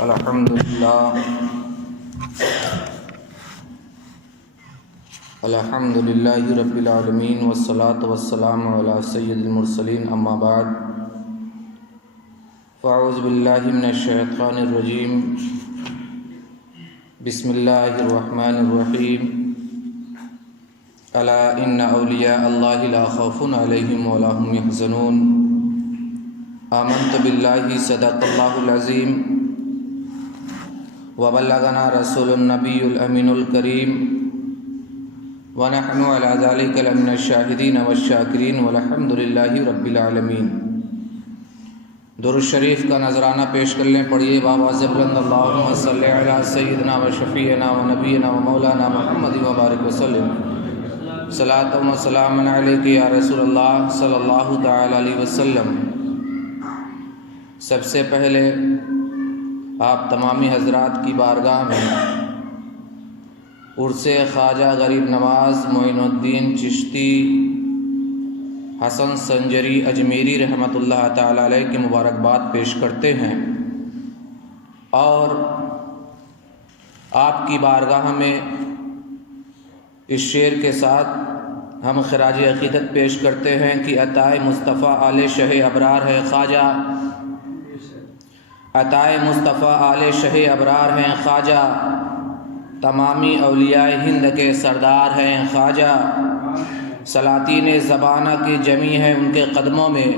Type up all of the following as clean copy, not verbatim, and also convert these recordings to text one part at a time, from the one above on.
الحمدللہ رب العالمین والصلاة والسلام علی سید المرسلین اما بعد فاعوذ باللہ من الشیطان الرجیم بسم اللہ الرحمن الرحیم الا ان اولیاء اللہ لا خوف علیہم ولا هم يحزنون آمنت باللہ صدق اللہ العظیم وبلغنا رسول النبی الامین الکریم ونحن على ذلك لمن الشاہدین والشاکرین والحمد للہ رب العالمین۔ درود شریف کا نذرانہ پیش کر لیں، پڑھیے بابا بلند اللہم صلی علی سیدنا و شفیعنا و نبینا و مولانا محمد وبارک وسلم۔ صلاۃ و سلام علیک یا رسول اللہ صلی اللہ تعالی علیہ وسلم۔ سب سے پہلے آپ تمامی حضرات کی بارگاہ میں عرس خواجہ غریب نواز معین الدین چشتی حسن سنجری اجمیری رحمۃ اللہ تعالی علیہ کی مبارکباد پیش کرتے ہیں، اور آپ کی بارگاہ میں اس شعر کے ساتھ ہم خراج عقیدت پیش کرتے ہیں کہ عطائے مصطفیٰ آل شہ ابرار ہے خواجہ، عطائے مصطفیٰ آل شہ ابرار ہیں خواجہ، تمامی اولیاء ہند کے سردار ہیں خواجہ، سلاطین زمانہ کی جمی ہیں ان کے قدموں میں،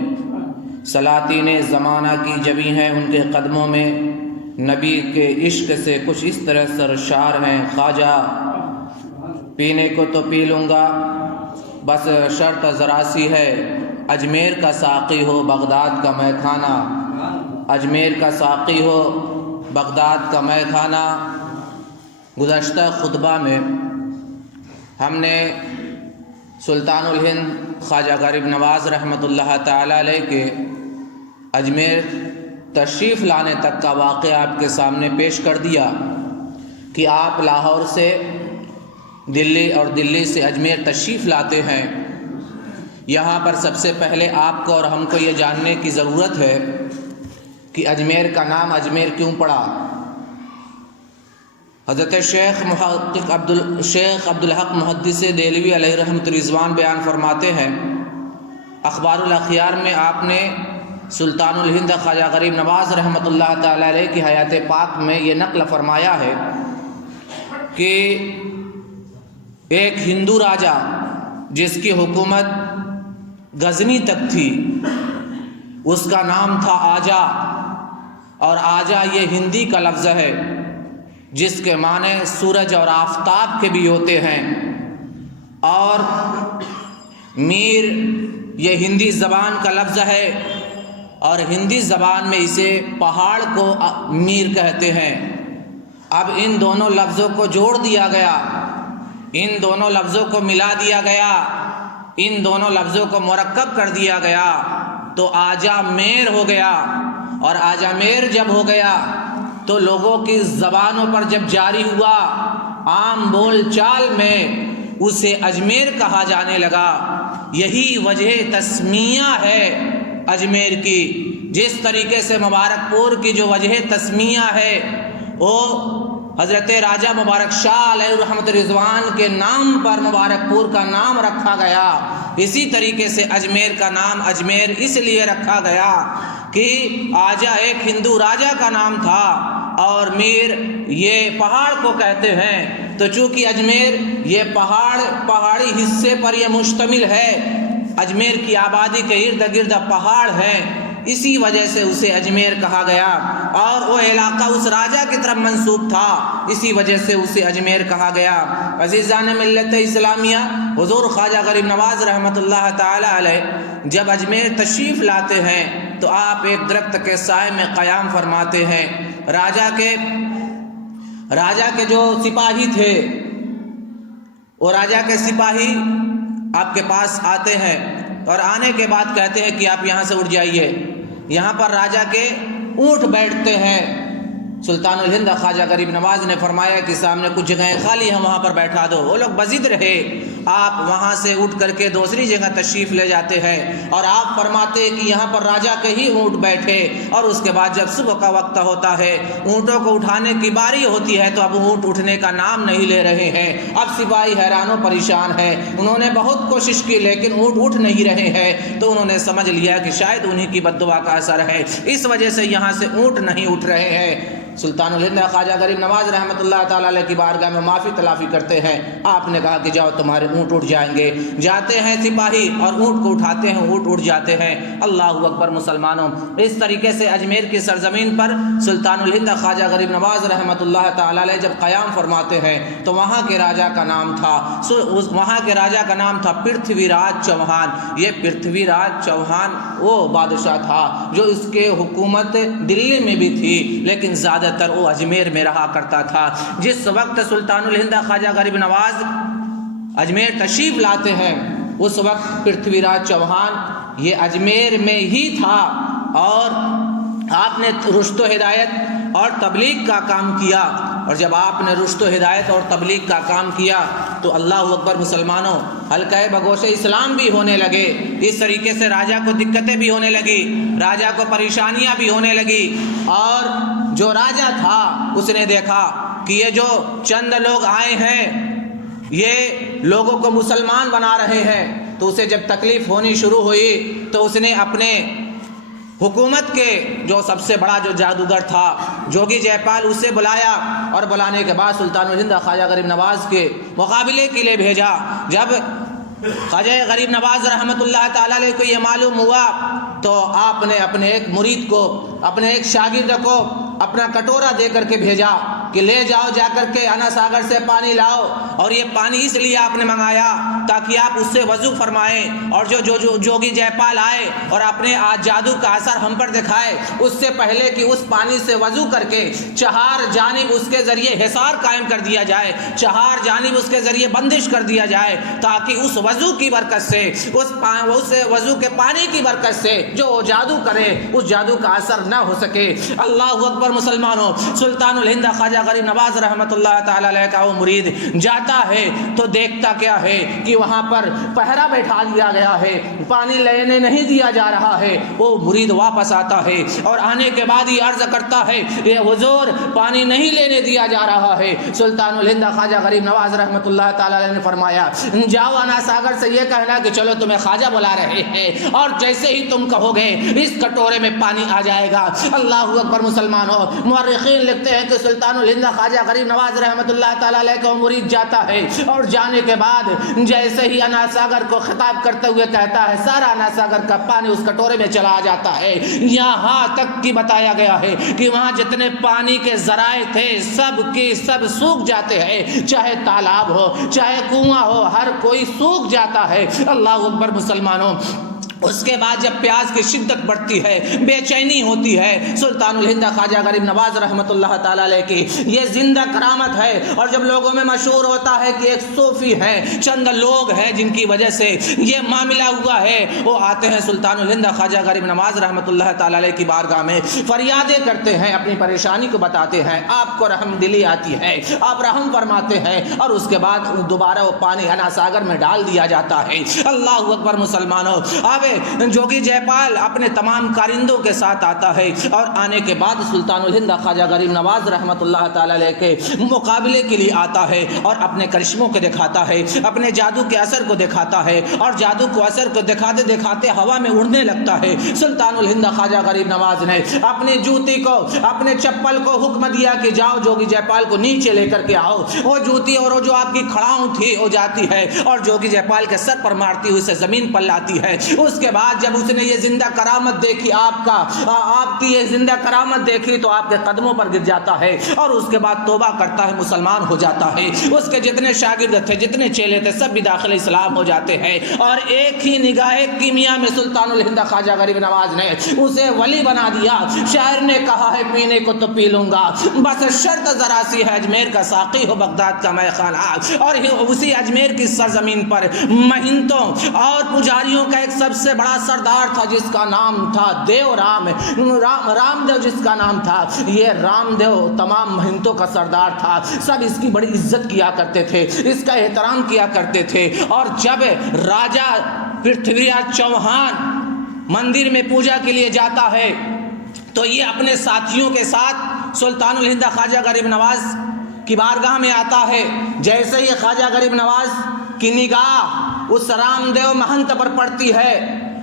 سلاطین زمانہ کی جمی ہیں ان کے قدموں میں، نبی کے عشق سے کچھ اس طرح سرشار ہیں خواجہ، پینے کو تو پی لوں گا بس شرط ذرا سی ہے، اجمیر کا ساقی ہو بغداد کا مے خانہ، اجمیر کا ساقی ہو بغداد کا مے خانہ۔ گزشتہ خطبہ میں ہم نے سلطان الہند خواجہ غریب نواز رحمۃ اللہ تعالی علیہ کے اجمیر تشریف لانے تک کا واقعہ آپ کے سامنے پیش کر دیا کہ آپ لاہور سے دلی اور دلی سے اجمیر تشریف لاتے ہیں۔ یہاں پر سب سے پہلے آپ کو اور ہم کو یہ جاننے کی ضرورت ہے کہ اجمیر کا نام اجمیر کیوں پڑا۔ حضرت شیخ عبدالحق محدث دہلوی علیہ رحمۃ رضوان بیان فرماتے ہیں، اخبار الاخیار میں آپ نے سلطان الہند خواجہ غریب نواز رحمۃ اللہ تعالی علیہ کی حیات پاک میں یہ نقل فرمایا ہے کہ ایک ہندو راجا جس کی حکومت غزنی تک تھی، اس کا نام تھا آجا، اور آجا یہ ہندی کا لفظ ہے جس کے معنی سورج اور آفتاب کے بھی ہوتے ہیں، اور میر یہ ہندی زبان کا لفظ ہے، اور ہندی زبان میں اسے پہاڑ کو میر کہتے ہیں۔ اب ان دونوں لفظوں کو جوڑ دیا گیا، ان دونوں لفظوں کو ملا دیا گیا، ان دونوں لفظوں کو مرکب کر دیا گیا تو آجا میر ہو گیا، اور آجا میر جب ہو گیا تو لوگوں کی زبانوں پر جب جاری ہوا، عام بول چال میں اسے اجمیر کہا جانے لگا۔ یہی وجہ تسمیہ ہے اجمیر کی، جس طریقے سے مبارک پور کی جو وجہ تسمیہ ہے وہ حضرت راجہ مبارک شاہ علیہ رحمت رضوان کے نام پر مبارک پور کا نام رکھا گیا، اسی طریقے سے اجمیر کا نام اجمیر اس لیے رکھا گیا کہ آجا ایک ہندو راجا کا نام تھا اور میر یہ پہاڑ کو کہتے ہیں، تو چونکہ اجمیر یہ پہاڑی حصے پر یہ مشتمل ہے، اجمیر کی آبادی کے ارد گرد پہاڑ ہیں، اسی وجہ سے اسے اجمیر کہا گیا، اور وہ علاقہ اس راجا کی طرف منسوب تھا، اسی وجہ سے اسے اجمیر کہا گیا۔ عزیزان ملت اسلامیہ، حضور خواجہ غریب نواز رحمۃ اللہ تعالی علیہ جب اجمیر تشریف لاتے ہیں تو آپ ایک درخت کے سائے میں قیام فرماتے ہیں۔ راجا کے جو سپاہی تھے، وہ راجا کے سپاہی آپ کے پاس آتے ہیں اور آنے کے بعد کہتے ہیں کہ آپ یہاں سے اٹھ جائیے، یہاں پر راجا کے اونٹ بیٹھتے ہیں۔ سلطان الہند خواجہ غریب نواز نے فرمایا کہ سامنے کچھ جگہیں خالی ہیں، وہاں پر بیٹھا دو۔ وہ لوگ بضد رہے آپ وہاں سے اٹھ کر کے دوسری جگہ تشریف لے جاتے ہیں اور آپ فرماتے کہ یہاں پر راجا کے ہی اونٹ بیٹھے، اور اس کے بعد جب صبح کا وقت ہوتا ہے، اونٹوں کو اٹھانے کی باری ہوتی ہے، تو اب اونٹ اٹھنے کا نام نہیں لے رہے ہیں۔ اب سپاہی حیران و پریشان ہے، انہوں نے بہت کوشش کی لیکن اونٹ اٹھ نہیں رہے ہیں، تو انہوں نے سمجھ لیا کہ شاید انہی کی بد دعا کا اثر ہے، اس وجہ سے یہاں سے اونٹ نہیں اٹھ رہے ہیں۔ سلطان الہند خواجہ غریب نواز رحمۃ اللہ تعالیٰ علیہ کی بارگاہ میں معافی تلافی کرتے ہیں۔ آپ نے کہا کہ جاؤ تمہارے اونٹ اٹھ جائیں گے۔ جاتے ہیں سپاہی اور اونٹ کو اٹھاتے ہیں، اونٹ اٹھ جاتے ہیں۔ اللہ اکبر مسلمانوں، اس طریقے سے اجمیر کی سرزمین پر سلطان الہند خواجہ غریب نواز رحمۃ اللہ تعالیٰ علیہ جب قیام فرماتے ہیں تو وہاں کے راجا کا نام تھا پرتھوی راج چوہان۔ یہ پرتھوی راج چوہان وہ بادشاہ تھا جو اس کے حکومت دلی میں بھی تھی لیکن زیادہ تر وہ اجمیر میں رہا کرتا تھا۔ جس وقت سلطان الہند خواجہ غریب نواز اجمیر تشریف لاتے ہیں اس وقت پرتھوی راج چوہان یہ اجمیر میں ہی تھا، اور آپ نے رشد و ہدایت اور تبلیغ کا کام کیا، اور جب آپ نے رشد و ہدایت اور تبلیغ کا کام کیا تو اللہ اکبر مسلمانوں، حلقہ بگوش اسلام بھی ہونے لگے۔ اس طریقے سے راجا کو دقتیں بھی ہونے لگی، راجا کو پریشانیاں بھی ہونے لگی، اور جو راجا تھا اس نے دیکھا کہ یہ جو چند لوگ آئے ہیں یہ لوگوں کو مسلمان بنا رہے ہیں، تو اسے جب تکلیف ہونی شروع ہوئی تو اس نے اپنے حکومت کے جو سب سے بڑا جو جادوگر تھا جوگی جے پال اسے بلایا، اور بلانے کے بعد سلطان الہند خواجہ غریب نواز کے مقابلے کے لیے بھیجا۔ جب خواجہ غریب نواز رحمۃ اللہ تعالیٰ علیہ کو یہ معلوم ہوا تو آپ نے اپنے ایک مرید کو، اپنے ایک شاگرد کو اپنا کٹورا دے کر کے بھیجا کہ لے جاؤ، جا کر کے انا ساگر سے پانی لاؤ، اور یہ پانی اس لیے آپ نے منگایا تاکہ آپ اس سے وضو فرمائیں، اور جو جوگی جے پال آئے اور اپنے جادو کا اثر ہم پر دکھائے، اس سے پہلے کہ اس پانی سے وضو کر کے چہار جانب اس کے ذریعے حصار قائم کر دیا جائے، چہار جانب اس کے ذریعے بندش کر دیا جائے، تاکہ اس وضو کی برکت سے، اس وضو کے پانی کی برکت سے جو جادو کرے اس جادو کا اثر نہ ہو سکے۔ اللہ اکبر مسلمانوں، سلطان الہند خواجہ غریب نواز رحمۃ اللہ تعالیٰ علیہ کا وہ مرید جاتا ہے تو دیکھتا کیا ہے کہ وہاں پر پہرا بیٹھا دیا گیا ہے، پانی لینے نہیں دیا جا رہا ہے۔ وہ مرید واپس آتا ہے اور آنے کے بعد ہی عرض کرتا ہے کہ حضور پانی نہیں لینے دیا جا رہا ہے۔ سلطان الہند خواجہ غریب نواز رحمۃ اللہ تعالیٰ علیہ نے فرمایا جاؤ انا ساگر سے یہ کہنا کہ چلو تمہیں خواجہ بلا رہے ہیں، اور جیسے ہی تم کہو گے اس کٹورے میں پانی آ جائے گا۔ اللہ اکبر مسلمانوں، مورخین لکھتے ہیں کہ سلطان الہند خواجہ غریب نواز رحمۃ اللہ تعالیٰ علیہ کا مرید جاتا ہے، اور جانے کے بعد جیسے ہی انا ساگر کو خطاب کرتے ہوئے کہتا ہے سارا انا ساگر کا پانی اس کٹورے میں چلا جاتا ہے۔ یہاں تک کہ بتایا گیا ہے کہ وہاں جتنے پانی کے ذرائع تھے سب کے سب سوکھ جاتے ہیں، چاہے تالاب ہو چاہے کنواں ہو، ہر کوئی سوکھ جاتا ہے۔ اللہ اکبر مسلمانوں، اس کے بعد جب پیاس کی شدت بڑھتی ہے، بے چینی ہوتی ہے، سلطان الہند خواجہ غریب نواز رحمۃ اللہ تعالیٰ علیہ کی یہ زندہ کرامت ہے، اور جب لوگوں میں مشہور ہوتا ہے کہ ایک صوفی ہے، چند لوگ ہیں جن کی وجہ سے یہ معاملہ ہوا ہے، وہ آتے ہیں سلطان الہند خواجہ غریب نواز رحمۃ اللہ تعالیٰ علیہ کی بارگاہ میں، فریادیں کرتے ہیں، اپنی پریشانی کو بتاتے ہیں، آپ کو رحم دلی آتی ہے، آپ رحم فرماتے ہیں، اور اس کے بعد دوبارہ وہ پانی انا ساگر میں ڈال دیا جاتا ہے۔ اللہ اکبر مسلمانوں، اب جوگی جے پال اپنے تمام کارندوں کے ساتھ آتا ہے، اور آنے کے بعد سلطان الہند خواجہ غریب نواز رحمۃ اللہ تعالیٰ علیہ کے مقابلے کے لیے آتا ہے، اور اپنے کرشموں کو دکھاتا ہے، اپنے جادو کے اثر کو دکھاتا ہے، اور جادو کو اثر کو دکھاتے دکھاتے ہوا میں اڑنے لگتا ہے۔ سلطان الہند خواجہ غریب نواز نے اپنی جوتی کو، اپنے چپل کو حکم دیا کہ جاؤ جوگی جے پال کو نیچے لے کر کے آؤ۔ وہ جوتی اور وہ جو آپ کی کھڑاؤں تھی وہ جاتی ہے اور جوگی جے پال کے سر پر مارتی ہوئی اسے زمین پر لاتی ہے۔ اس کے بعد جب اس نے یہ زندہ کرامت دیکھی، آپ کی یہ زندہ کرامت دیکھی، تو آپ کے قدموں پر گر جاتا ہے، اور اس کے بعد توبہ کرتا ہے، مسلمان ہو جاتا ہے۔ اس کے جتنے شاگرد تھے، جتنے چیلے تھے، سب بھی داخل اسلام ہو جاتے ہیں، اور ایک ہی نگاہ کیمیا میں سلطان الہند خواجہ غریب نواز نے اسے ولی بنا دیا۔ شاعر نے کہا ہے پینے کو تو پی لوں گا، بس شرط ذرا سی ہے اجمیر کا ساقی ہو بغداد کا میں خانہ۔ اور اسی اجمیر کی سرزمین پر مہنتوں اور پجاریوں کا ایک سب سے سے بڑا سردار تھا جس کا نام تھا دیو رام دیو جس کا نام تھا. یہ رام دیو تمام مہنتوں کا سردار تھا. سب اس کی بڑی عزت کیا کرتے تھے, اس کا احترام کیا کرتے تھے. اور جب راجا پرتھوی راج چوہان مندر میں پوجا کے لیے جاتا ہے تو یہ اپنے ساتھیوں کے ساتھ سلطان الہند خواجہ غریب نواز کی بارگاہ میں آتا ہے. جیسے ہی خواجہ غریب نواز کی نگاہ اس رام دیو مہنت پر پڑتی ہے,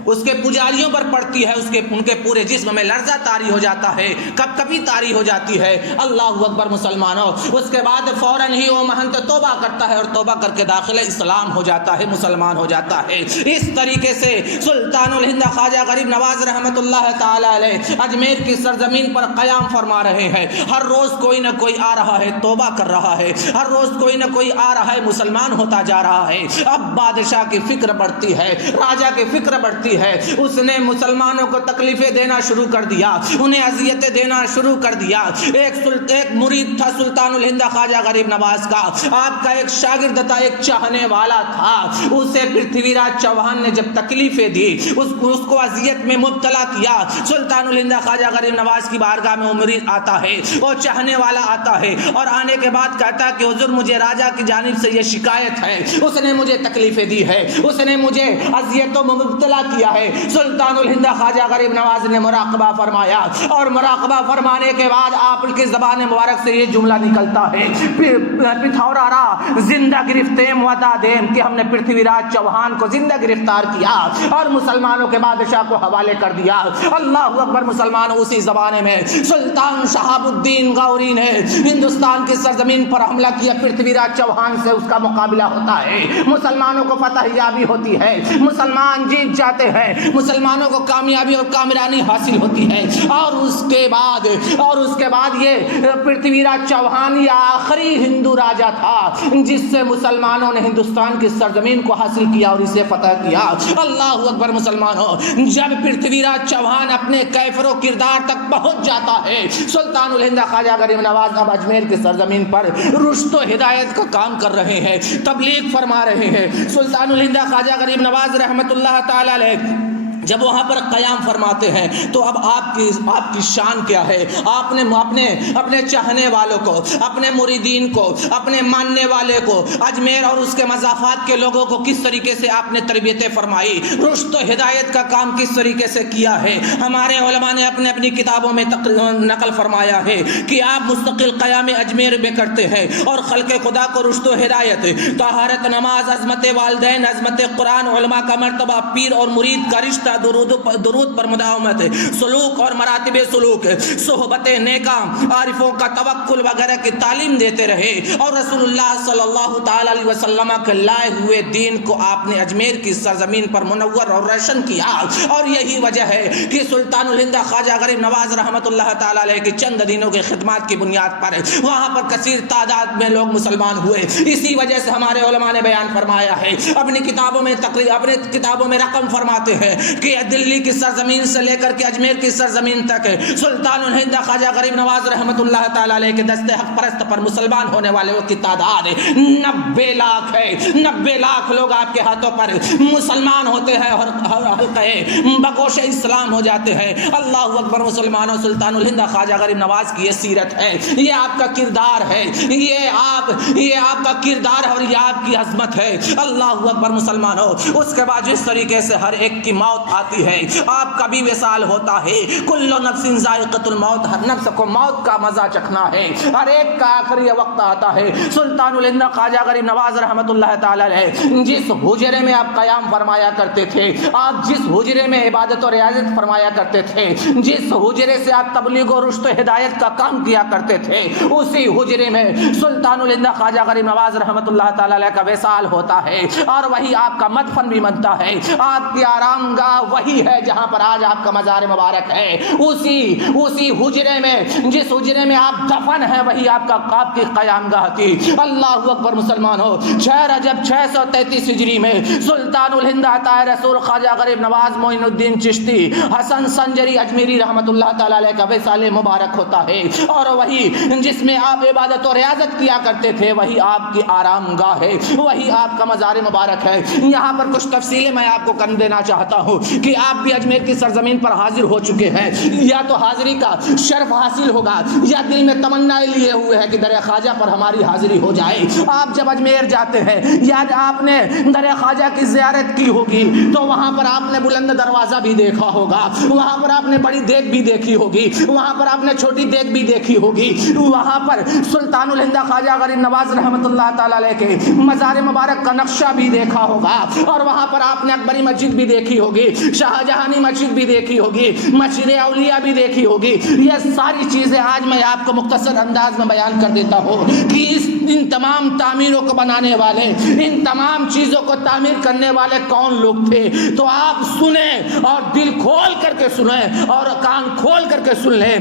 اس کے پجاریوں پر پڑتی ہے, ان کے پورے جسم میں لرزہ طاری ہو جاتا ہے, کب کبھی طاری ہو جاتی ہے. اللہ اکبر مسلمانوں. اس کے بعد فوراً ہی وہ مہنت توبہ کرتا ہے اور توبہ کر کے داخل اسلام ہو جاتا ہے, مسلمان ہو جاتا ہے. اس طریقے سے سلطان الہند خواجہ غریب نواز رحمت اللہ تعالی علیہ اجمیر کی سرزمین پر قیام فرما رہے ہیں. ہر روز کوئی نہ کوئی آ رہا ہے, توبہ کر رہا ہے, ہر روز کوئی نہ کوئی آ رہا ہے, مسلمان ہوتا جا رہا ہے. اب بادشاہ کی فکر بڑھتی ہے, راجا کی فکر بڑھتی ہے. اس نے مسلمانوں کو تکلیفیں دینا شروع کر دیا, انہیں اذیتیں دینا شروع کر دیا. ایک مرید تھا سلطان الہند خواجہ غریب نواز کا, آپ کا ایک شاگرد تھا, ایک چاہنے والا تھا. اسے پرتھوی راج چوہان نے جب تکلیفیں دی, اس کو اذیت میں مبتلا کیا. سلطان الہند خواجہ غریب نواز کی بارگاہ میں وہ مرید آتا ہے, وہ چاہنے والا آتا ہے, اور آنے کے بعد کہتا ہے کہ حضور مجھے راجا کی جانب سے یہ شکایت ہے, اس نے مجھے تکلیفیں دی ہے, اس نے مجھے اذیتوں میں مبتلا کیا ہے. سلطان الہند خواجہ غریب نواز نے مراقبہ فرمایا, اور مراقبہ فرمانے کے بعد آپ کی زبان مبارک سے یہ جملہ نکلتا ہے, پتھورارا زندہ گرفتیم ودا دیم, کہ ہم نے پرتھوی راج چوہان کو زندہ گرفتار کیا اور مسلمانوں کے بادشاہ کو حوالے کر دیا. اللہ اکبر مسلمانوں. اسی زمانے میں سلطان شہاب الدین غوری نے ہندوستان کی سرزمین پر حملہ کیا. پرتھوی راج چوہان سے اس کا مقابلہ ہوتا ہے, مسلمانوں کو فتح یابی ہوتی ہے, مسلمان جیت جاتے ہیں, مسلمانوں کو کامیابی اور کامرانی حاصل ہوتی ہے. اور اس کے بعد یہ پرتھوی راج چوہان یہ آخری ہندو راجا تھا جس سے مسلمانوں نے ہندوستان کی سرزمین کو حاصل کیا اور اسے فتح کیا. اللہ اکبر مسلمانوں. جب پرتھوی راج چوہان اپنے کیفر و کردار تک پہنچ جاتا ہے, سلطان الہند خواجہ غریب نواز اب اجمیر کی سرزمین پر رشد و ہدایت کا کام کر رہے ہیں, تبلیغ فرما رہے ہیں. سلطان الہند خواجہ غریب نواز رحمت اللہ تعالی علیہ جب وہاں پر قیام فرماتے ہیں تو اب آپ کی شان کیا ہے. آپ نے اپنے چاہنے والوں کو, اپنے مریدین کو, اپنے ماننے والے کو, اجمیر اور اس کے مضافات کے لوگوں کو کس طریقے سے آپ نے تربیتیں فرمائی, رشد و ہدایت کا کام کس طریقے سے کیا ہے. ہمارے علماء نے اپنی کتابوں میں نقل فرمایا ہے کہ آپ مستقل قیام اجمیر میں کرتے ہیں اور خلق خدا کو رشد و ہدایت, طہارت, نماز, عظمت والدین, عظمت قرآن, علماء کا مرتبہ, پیر اور مرید کا رشتہ, درود پر مداومت, سلوک اور مراتب سلوک, صحبت نیکا, عارفوں کا توکل وغیرہ کی تعلیم دیتے رہے. اور رسول اللہ صلی اللہ تعالی علیہ وسلم کے لائے ہوئے دین کو آپ نے اجمیر کی سرزمین پر منور اور روشن کیا. اور یہی وجہ ہے کہ سلطان الہند خواجہ غریب نواز رحمت اللہ تعالی علیہ کی چند دنوں کی خدمات کی بنیاد پر وہاں پر کثیر تعداد میں لوگ مسلمان ہوئے. اسی وجہ سے ہمارے علماء نے بیان فرمایا ہے, اپنی کتابوں میں رقم فرماتے ہیں کہ دلی کی سرزمین سے لے کر کے اجمیر کی سرزمین تک سلطان الہند خواجہ غریب نواز رحمت اللہ تعالی علیہ کے دست حق پرست پر مسلمان ہونے والوں کی تعداد 90 لاکھ ہے. 90 لاکھ لوگ آپ کے ہاتھوں پر مسلمان ہوتے ہیں اور حلقے بگوش اسلام ہو جاتے ہیں. اللہ اکبر مسلمانوں. سلطان الہند خواجہ غریب نواز کی یہ سیرت ہے, یہ آپ کا کردار ہے, یہ آپ کا کردار ہے اور یہ آپ کی عظمت ہے. اللہ اکبر مسلمانوں. اس کے بعد جس طریقے سے ہر ایک کی موت آتی ہے, آپ کا بھی وصال ہوتا ہے. کل نفس ذائقۃ الموت, ہر نفس کو موت کا مزہ چکھنا ہے, ہر ایک کا آخری وقت آتا ہے. سلطان الہند خواجہ غریب نواز رحمت اللہ تعالی علیہ جس حجرے میں آپ قیام فرمایا کرتے تھے, آپ جس حجرے میں عبادت و ریاضت فرمایا کرتے تھے, جس حجرے سے آپ تبلیغ و رشد و ہدایت کا کام کیا کرتے تھے, اسی حجرے میں سلطان الہند خواجہ غریب نواز رحمت اللہ تعالی علیہ کا وصال ہوتا ہے. اور وہی آپ کا مدفن بھی بنتا ہے. آپ کی آرام گاہ وہی ہے جہاں پر آج آپ کا مزار مبارک ہے. اسی حجرے میں, جس حجرے میں آپ دفن ہیں, وہی آپ کی قیام گاہ تھی. اللہ اکبر مسلمانوں. 6 رجب 633 ہجری میں سلطان الہند عطائے رسول خواجہ غریب نواز معین الدین چشتی حسن سنجری اجمیری رحمت اللہ تعالی علیہ کا وصال مبارک ہوتا ہے. اور وہی جس میں آپ عبادت و ریاضت کیا کرتے تھے, وہی آپ کی آرام گاہ ہے, وہی آپ کا مزار مبارک ہے. یہاں پر کچھ تفصیلیں میں آپ کو کر دینا چاہتا ہوں. کہ آپ بھی اجمیر کی سرزمین پر حاضر ہو چکے ہیں، یا تو حاضری کا شرف حاصل ہوگا یا دل میں تمنا لیے ہوئے ہے کہ در خواجہ پر ہماری حاضری ہو جائے۔ آپ جب اجمیر جاتے ہیں یا آپ نے در خواجہ کی زیارت کی ہوگی تو وہاں پر آپ نے بلند دروازہ بھی دیکھا ہوگا، وہاں پر آپ نے بڑی دیگ بھی دیکھی ہوگی، وہاں پر آپ نے چھوٹی دیگ بھی دیکھی ہوگی، وہاں پر سلطان الہند خواجہ غریب نواز رحمۃ اللہ تعالی علیہ کے مزار مبارک کا نقشہ بھی دیکھا ہوگا، اور وہاں پر آپ نے اکبری مسجد بھی دیکھی ہوگی، شاہ جہانی مسجد بھی دیکھی ہوگی، مسجد اولیاء بھی دیکھی ہوگی۔ یہ ساری چیزیں آج میں آپ کو مختصر انداز میں بیان کر دیتا ہوں کہ ان تمام تعمیروں کو بنانے والے، ان تمام چیزوں کو تعمیر کرنے والے کون لوگ تھے، تو آپ سنیں اور دل کھول کر کے سنیں اور کان کھول کر کے سن لیں۔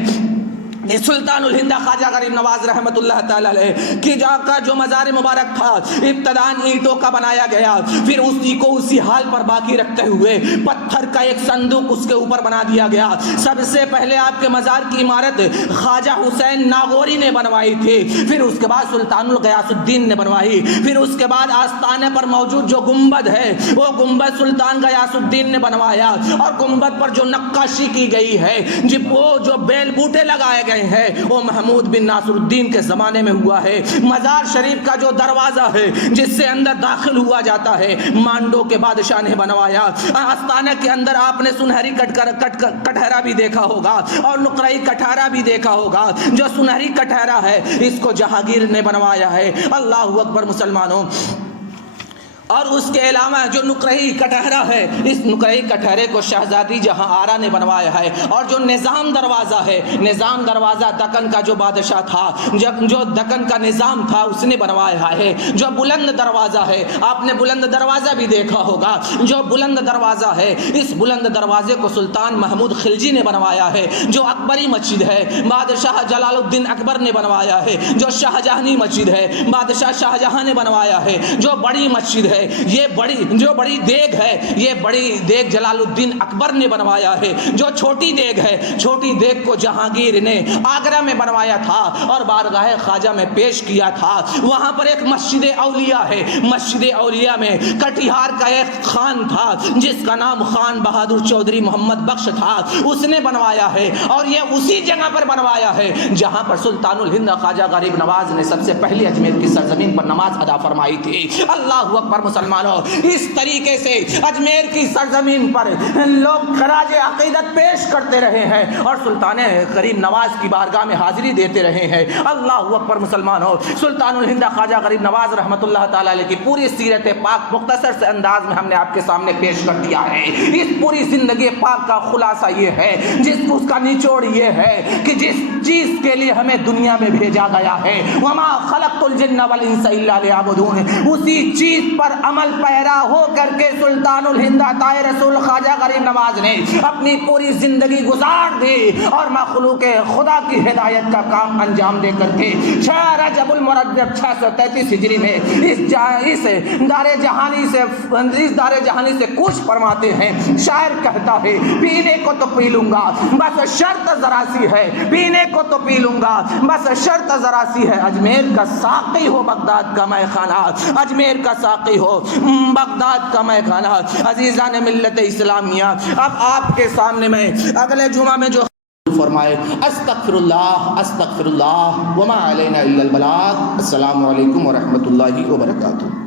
سلطان الہند خواجہ غریب نواز رحمۃ اللہ تعالی علیہ کی جا کا جو مزار مبارک تھا ابتداً اینٹوں کا بنایا گیا، پھر اسی کو اسی حال پر باقی رکھتے ہوئے پتھر کا ایک صندوق اس کے اوپر بنا دیا گیا۔ سب سے پہلے آپ کے مزار کی عمارت خواجہ حسین ناغوری نے بنوائی تھی، پھر اس کے بعد سلطان الغیاث الدین نے بنوائی، پھر اس کے بعد آستانے پر موجود جو گنبد ہے وہ گنبد سلطان غیاث الدین نے بنوایا، اور گنبد پر جو نقاشی کی گئی ہے وہ جو بیل بوٹے لگائے گئے ہیں وہ محمود بن ناصر الدین کے زمانے میں ہوا ہے۔ مزار شریف کا جو دروازہ ہے جس سے اندر داخل ہوا جاتا ہے مانڈو کے بادشاہ نے بنوایا۔ آستانہ کے اندر آپ نے سنہری کٹہرا بھی دیکھا ہوگا اور نقرئی کٹہرا بھی دیکھا ہوگا۔ جو سنہری کٹہرا ہے اس کو جہانگیر نے بنوایا ہے۔ اللہ اکبر مسلمانوں۔ اور اس کے علاوہ جو نقرئی کٹہرا ہے اس نقرئی کٹہرے کو شہزادی جہاں آرا نے بنوایا ہے، اور جو نظام دروازہ ہے، نظام دروازہ دکن کا جو بادشاہ تھا، جو دکن کا نظام تھا اس نے بنوایا ہے۔ جو بلند دروازہ ہے آپ نے بلند دروازہ بھی دیکھا ہوگا، جو بلند دروازہ ہے اس بلند دروازے کو سلطان محمود خلجی نے بنوایا ہے۔ جو اکبری مسجد ہے بادشاہ جلال الدین اکبر نے بنوایا ہے۔ جو شاہجہانی مسجد ہے بادشاہ شاہجہاں نے بنوایا ہے۔ جو بڑی مسجد ہے یہ بڑی دیگ ہے یہ بڑی دیگ جلال الدین اکبر نے بنوایا ہے۔ جو چھوٹی دیگ ہے چھوٹی دیگ کو جہانگیر نے آگرہ میں بنوایا تھا اور بارگاہ خواجہ میں پیش کیا تھا۔ وہاں پر ایک مسجد اولیاء ہے، مسجد اولیاء میں کٹیہار کا ایک خان تھا جس کا نام خان بہادر چودھری محمد بخش تھا، اس نے بنوایا ہے، اور یہ اسی جگہ پر بنوایا ہے جہاں پر سلطان الہند خواجہ غریب نواز نے سب سے پہلے اجمیر کی سرزمین پر نماز ادا فرمائی تھی۔ اللہ اکبر مسلمانوں، اس طریقے سے اجمیر کی سرزمین پر لوگ خراج عقیدت پیش کرتے رہے ہیں اور سلطان غریب نواز کی بارگاہ میں حاضری دیتے رہے ہیں۔ اللہ اکبر مسلمانوں، سلطان الہند خواجہ غریب نواز رحمۃ اللہ تعالی علیہ کی پوری سیرت پاک مختصر سے انداز میں ہم نے آپ کے سامنے پیش کر دیا ہے۔ اس پوری زندگی پاک کا خلاصہ یہ ہے، اس کا نچوڑ یہ ہے کہ جس چیز کے لیے ہمیں دنیا میں بھیجا گیا ہے، وما خلقت الجن والانس الا لیعبدون، اسی چیز پر عمل پیرا ہو کر کے سلطان الہند عطائے رسول خواجہ غریب نواز نے اپنی پوری زندگی گزار دی اور مخلوق خدا کی ہدایت کا کام انجام دے کر کے 6 رجب المرجب 633 ہجری میں اس دار جہانی سے کوچ فرماتے ہیں۔ شاعر کہتا ہے پینے کو تو پی لوں گا بس شرط ذرا سی ہے، پینے کو تو پی لوں گا بس شرط ذرا سی ہے، اجمیر کا ساقی ہو بغداد کا میں خانہ، اجمیر کا ساقی ہو بغداد کا میں خانہ۔ عزیزان ملت اسلامیہ، اب آپ کے سامنے میں اگلے جمعہ میں جو فرمائے استغفر اللہ وما علینا الا البلاغ۔ السلام علیکم ورحمۃ اللہ وبرکاتہ۔